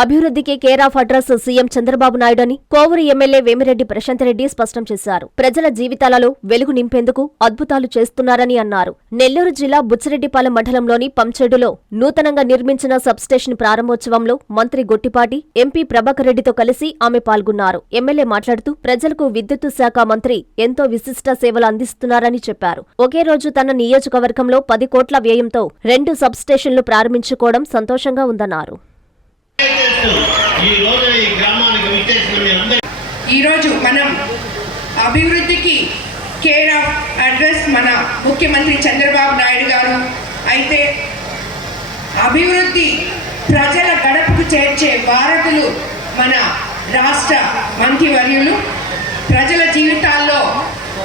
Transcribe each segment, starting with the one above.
అభివృద్ధికి care of address CM Chandrababu Naidu అని Kovur MLA Vemireddy Prashanth Reddy స్పష్టం చేశారు. ప్రజల జీవితాలలో వెలుగు నింపేందుకు అద్భుతాలు చేస్తున్నారని అన్నారు. నెల్లూరు జిల్లా బుచ్చిరెడ్డిపాలెం మండలంలోని పంచెడులో నూతనంగా నిర్మించిన సబ్స్టేషన్ ప్రారంభోత్సవంలో మంత్రి గొట్టిపాటి, ఎంపీ ప్రభాకర్ రెడ్డితో కలిసి ఆమె పాల్గొన్నారు. ఎమ్మెల్యే మాట్లాడుతూ ప్రజలకు విద్యుత్ శాఖ మంత్రి ఎంతో విశిష్ట సేవలు అందిస్తున్నారని చెప్పారు. ఒకే రోజు తన నియోజకవర్గంలో 10 కోట్ల వ్యయంతో 2 సబ్స్టేషన్లు ప్రారంభించుకోవడం సంతోషంగా ఉందన్నారు. ఈరోజు మనం అభివృద్ధికి కేర్ ఆఫ్ అడ్రస్ మన ముఖ్యమంత్రి చంద్రబాబు నాయుడు గారు అయితే అభివృద్ధి ప్రజల గడపకు చేర్చే వారధులు మన రాష్ట్ర మంత్రివర్యులు. ప్రజల జీవితాల్లో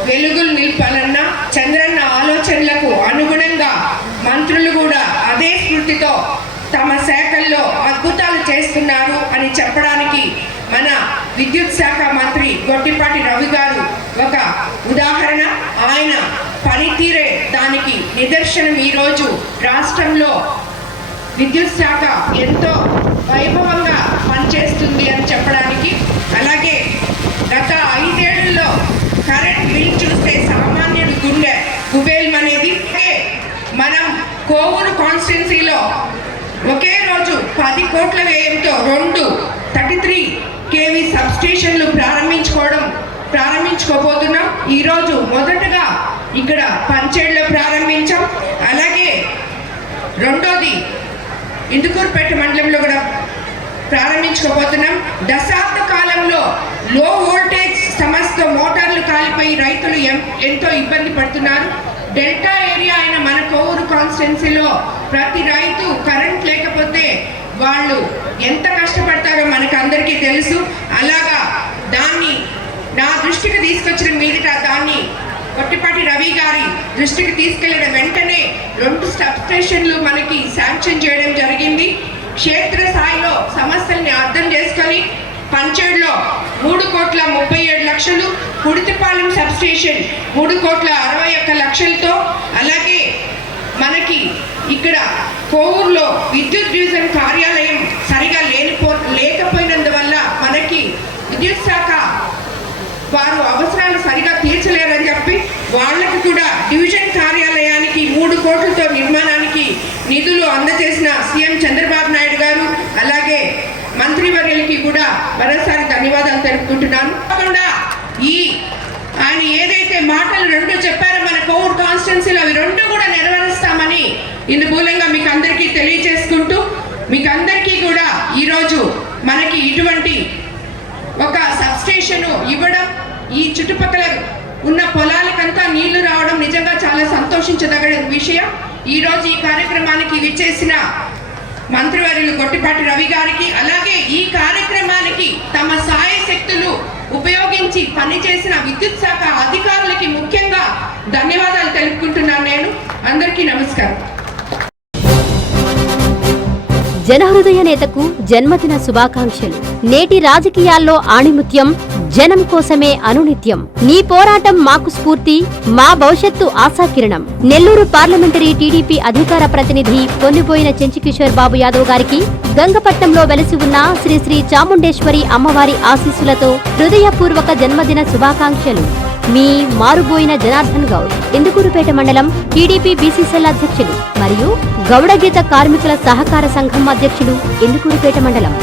వెలుగులు నింపాలన్న చంద్రన్న ఆలోచనలకు అనుగుణంగా మంత్రులు కూడా అదే స్ఫూర్తితో తమ శాఖల్లో అద్భుతాలు చేస్తున్నారు అని చెప్పడానికి మన విద్యుత్ శాఖ మంత్రి గొట్టిపాటి రవి గారు ఒక ఉదాహరణ. ఆయన పనితీరే దానికి నిదర్శనం. ఈరోజు రాష్ట్రంలో విద్యుత్ శాఖ ఎంతో వైభవంగా పనిచేస్తుంది అని చెప్పడానికి. అలాగే గత 5 ఏళ్లలో కరెంట్ బిల్ చూస్తే సామాన్యుడి గుండె గుబేల్మనేది. మనం కోవూరు కాన్స్టిట్యున్సీలో ఒకే రోజు 10 కోట్ల వ్యయంతో 2 33 kV సబ్స్టేషన్లు ప్రారంభించుకోబోతున్నాం. ఈరోజు మొదటగా ఇక్కడ పంచేడులో ప్రారంభించాం. అలాగే రెండోది ఇందుకూరుపేట మండలంలో కూడా ప్రారంభించుకోబోతున్నాం. దశాబ్ద కాలంలో లో వోల్టేజ్ సమస్యతో మోటార్లు కాలిపోయి రైతులు ఎంతో ఇబ్బంది పడుతున్నారు. డెల్టా ఏరియా అయిన మన కోవూరు కాన్స్టిట్యున్సీలో ప్రతి రైతు కరెంట్ లేకపోతే వాళ్ళు ఎంత కష్టపడతారో మనకు అందరికీ తెలుసు. అలాగా దాన్ని నా దృష్టికి తీసుకొచ్చిన మీదట దాన్ని గొట్టిపాటి రవి గారి దృష్టికి తీసుకెళ్లిన వెంటనే 2 సబ్స్టేషన్లు మనకి శాంక్షన్ చేయడం జరిగింది. క్షేత్రస్థాయిలో సమస్యల్ని అర్థం చేసుకొని పంచేడులో 3,37,00,000, కుడితిపాలెం సబ్స్టేషన్ 3,61,00,000తో, అలాగే మనకి ఇక్కడ కోవూరులో విద్యుత్ డివిజన్ కార్యాలయం సరిగా లేకపోయినందువల్ల మనకి విద్యుత్ శాఖ వారు అవసరాలు సరిగా తీర్చలేరని చెప్పి వాళ్ళకి కూడా డివిజన్ కార్యాలయానికి 3 కోట్లతో నిర్మాణానికి నిధులు అందజేసిన సీఎం చంద్రబాబు నాయుడు గారు అలాగే మంత్రివర్యులకి కూడా మరోసారి ధన్యవాదాలు తెలుపుకుంటున్నాను. ఆయన ఏదైతే మాటలు 2 చెప్పారో మన కోవూరు కాన్స్టిట్యున్సీలో అవి 2 కూడా నెరవేరుస్తామని ఇందు మూలంగా మీకు అందరికీ తెలియజేసుకుంటూ, మీకు అందరికీ కూడా ఈరోజు మనకి ఇటువంటి ఒక సబ్స్టేషన్ ఇవ్వడం, ఈ చుట్టుపక్కల ఉన్న పొలాలకంతా నీళ్లు రావడం నిజంగా చాలా సంతోషించదగిన విషయం. ఈరోజు ఈ కార్యక్రమానికి విచ్చేసిన మంత్రివర్యులు గొట్టిపాటి రవి గారికి, అలాగే ఈ కార్యక్రమానికి తమ సాయశక్తులు ఉపయోగించి పనిచేసిన విద్యుత్ శాఖ అధికారులకి ముఖ్యంగా ధన్యవాదాలు తెలుపుకుంటున్నాను. నేను అందరికీ నమస్కారం. జనహృదయ నేతకు జన్మదిన శుభాకాంక్షలు. నేటి రాజకీయాల్లో ఆణిముత్యం జనం కోసమే అనునిత్యం. నీ పోరాటం మాకు స్ఫూర్తి, మా భవిష్యత్తు ఆశాకిరణం. నెల్లూరు పార్లమెంటరీ టీడీపీ అధికార ప్రతినిధి పొన్నిపోయిన చెంచుకిషోర్ బాబు యాదవ్ గారికి గంగపట్నంలో వెలసి ఉన్న శ్రీ శ్రీ చాముండేశ్వరి అమ్మవారి ఆశీస్సులతో హృదయపూర్వక జన్మదిన శుభాకాంక్షలు. మీ మారుబోయిన జనార్దన్ గౌడ్, ఇందుకూరుపేట మండలం టీడీపీ బీసీసీఎల్ అధ్యక్షులు మరియు గౌడగీత కార్మికుల సహకార సంఘం అధ్యక్షులు, ఇందుకూరుపేట మండలం.